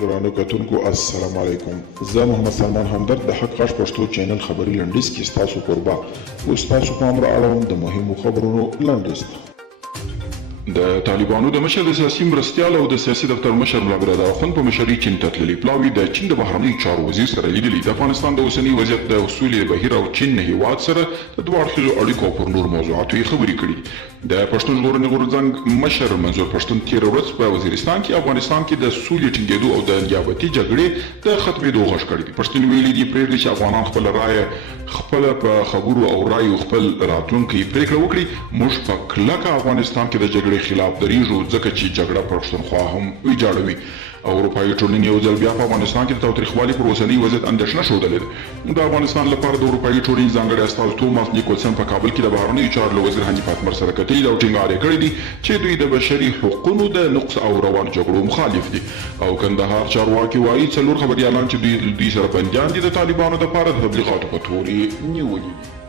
ګرانو کتونکو السلام علیکم. زه محمد سلمان همدرد د حق غږ پښتو چینل خبري لنډیز کې ستاسو کوربه اوس تاسو پام را اړوم د مهمو خبرونو لنډیز ته. د طالبانو د مشر د سیاسي مرستیال او د سیاسي دفتر مشر ملا برادر اخوند په مشرۍ چین ته تللي پلاوي د چین د بهرنیو چارو وزیر سره لیدلي د افغانستان د اوسني وضعیت د سولې بهیر او چین هیواد سره د دوه اړخیزو اړیکو پر نور موضوعاتو یې خبرې کړي. د پښتون ژغورنې غورځنګ مشر منظور پښتون تېره ورځ په وزیرستان کې افغانستان کې د سولې ټینګېدو او د نیابتي جګړې د ختمېدو غږ کړی دی. پښتون ویلي دي پرېږدي چې افغانان خپله رایه خپله په خبرو او رایو خپل راتلونکی پرېکړه وکړي. موږ په کلکه افغانستان کې د جګړې خلاف دریږو ځکه چې جګړه پښتونخوا هم ویجاړوي. اروپایي ټولنې یو ځل بیا په افغانستان کې د تاوتریخوالي پر اوسني وضعیت اندېښنه ښودلې ده. د افغانستان لپاره د اروپایي ټولنې ځانګړی استازی توماس نیکولسن په کابل کې د بهرنیو چارو له وزیر حنیف اتمر سره کتلي ده او ټینګار یې کړی دی چې دوی د بشري حقونو د نقض او روانو جګړو مخالف دي. او کندهار چارواکي وایي 4 خبریالان چې دوی سره بندیان دي د طالبانو دپاره د تبلیغاتو په تور یې نیولي دي.